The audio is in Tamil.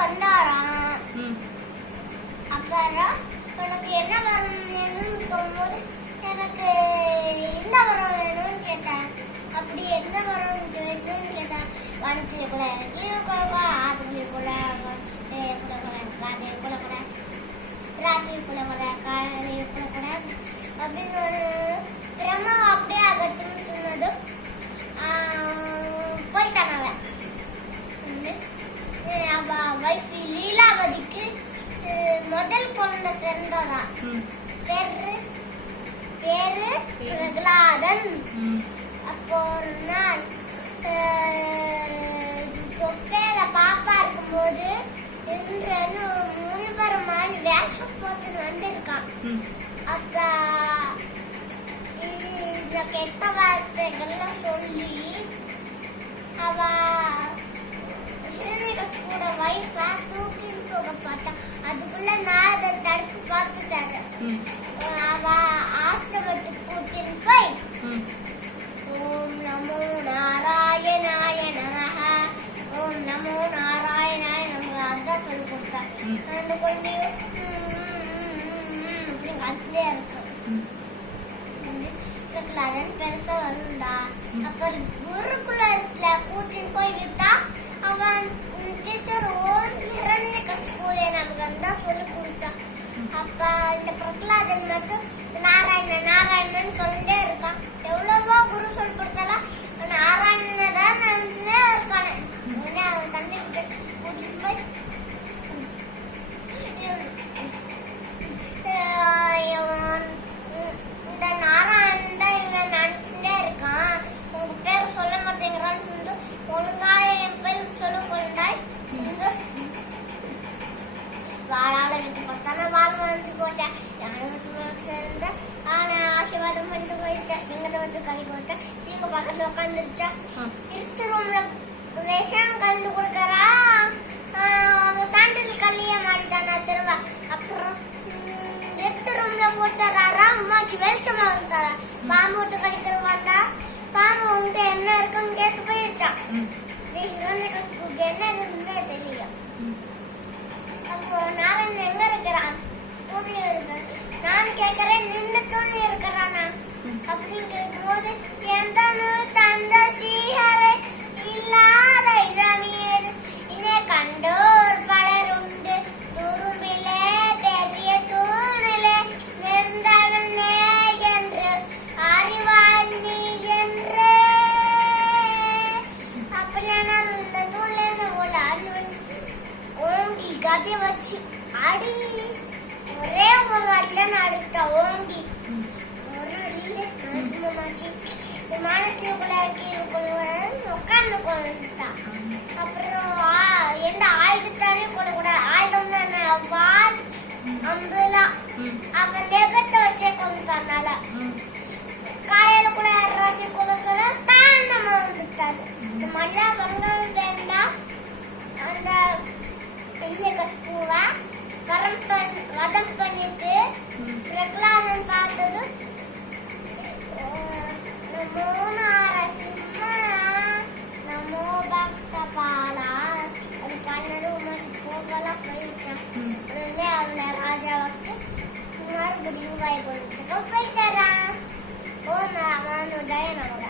வந்தாராம். அப்புறம் உனக்கு என்ன வரம் வேணும்னு சொல்லும்போது எனக்கு இந்த வரம் வேணும்னு கேட்டேன். அப்படி என்ன வரம் வேணும்னு கேட்டேன். வனத்துல கூட தீவு கூட ஆத்துக்குள்ளே கூட ராத்திரிக்குள்ள கூட காலையில கூட அப்படின்னு பிரம்மா அப்படியே அகத்துன்னு சொன்னது போயிட்டான். அவ வைஃப் லீலாவதிக்கு முதல் குழந்தை பிறந்ததான். பேரு பிரகலாதன். அப்போ ஒரு நாள் தொப்பையில பாப்பா இருக்கும்போது இந்திரன் ஒரு முள்வரமால் வேஷம் போட்டு வந்திருக்கான். அப்ப இந்த கெட்ட வார்த்தைகள்லாம் சொல்லி அவ கூட வைஃபா தூக்கின்னு போக பார்த்தா அதுக்குள்ள நான் அதை தடுத்து பார்த்துட்டாரு. அவ ஆஸ்தமத்துக்கு கூட்டின்னு போய் ஓம் நமோ நாராயணாய நமஹ ஓம் நமோ நாராயணாய நமஹ அதான் சொல்லி கொடுத்தாரு. அந்த கொண்டு அப்படி அதுலயே இருக்கும். பிரகலாதன் பெருசா வந்தா. அப்புறம் குருகுலத்துல கூட்டின்னு போய் விட்டா அவன் டீச்சர் ஓம் ஹிரண்யகசிபு நமக்கு அந்த சொல்லி கொடுத்தான். அப்ப இந்த பிரகலாதன் மட்டும் நாராயணன் சொல்லிட்டே இருக்கான். எவ்வளவோ குரு சொல்லி கொடுத்தாலும் நாராயணன் தான் நினைச்சுட்டே இருக்கானே. அவன் தண்ணி விட்டு கூட்டிட்டு போய் இந்த நாராயணன் தான் இவன் நினைச்சுட்டே இருக்கான். உங்க பேர் சொல்ல மாட்டேங்கிறான்னு சொல்லிட்டு ஒழுங்கா என் பேர் சொல்ல கொண்டாய் வாழால விட்டு பார்த்தானா வாழ் நினைச்சு போச்சா. சேர்ந்த ஆனா ஆசீர்வாதம் பண்ணிட்டு போயிடுச்சா. சிங்கத்தை வச்சு கறி கொடுத்தா சிங்க பக்கத்துல உட்காந்துருச்சா. இருட்டு ரூம்ல விஷம் கலந்து கொடுக்கறா. சாண்டில் கல்லிய மாறிட்டானா திரும்ப. அப்புறம் இருட்டு ரூம்ல போட்டுறாரா. அம்மாச்சு வெளிச்சமா வந்துட்டாரா. பாம்பு விட்டு கடிக்கிற வந்தா பாம்பு வந்துட்டு என்ன இருக்குன்னு கேட்டு போயிடுச்சா. என்ன இருக்குன்னே தெரியும். அப்போ நாராயணன் எங்க இருக்கிறான். தூண்ல இருக்கிறான். நான் கேட்கிறேன் நின்று தூண்ல இருக்கிறானா அப்படின்னு கேட்கும்போது எந்த தந்த சீஹரே இல்லாத இரவியர் இதை கண்டோர் பலர் உண்டு துரும்பிலே பெரிய தூணிலே நிறந்தவனே என்று அறிவாள் நீ என்று. அப்படியானால் இந்த தூண்ல போல அழுவல் ஓங்கி கதை வச்சு அடி ஒரே ஒரு அடிதான் அடித்தா. ஓங்கி ஒரு அடியில நாசமாச்சு. விமானத்துக்குள்ள உட்கார்ந்து கொண்டுட்டான். அப்புறம் எந்த ஆயுதத்தாலையும் கொள்ளக்கூடாது. ஆயுதம் வால் அம்புலாம் அவன் நெகத்தை வச்சே கொண்டுட்டானால காலையில கூட யாராச்சும் கொழுக்கிற ஸ்தானமா வந்துட்டாரு. இந்த மல்லா வங்கம் வேண்டாம். அந்த பூவை வதம் பண்ணிட்டு பிரகலாதன் பார்த்தது நமோ நாரசிம்மா நமோ பக்த பாலா அது பண்ணது உமாச்சு போகலாம் போயிடுச்சான். உடனே அவளை ராஜாவுக்கு மறுபடியும் வைகுண்டத்துக்கு போயிட்டாரான். ஓ ராமானுஜாய நமக.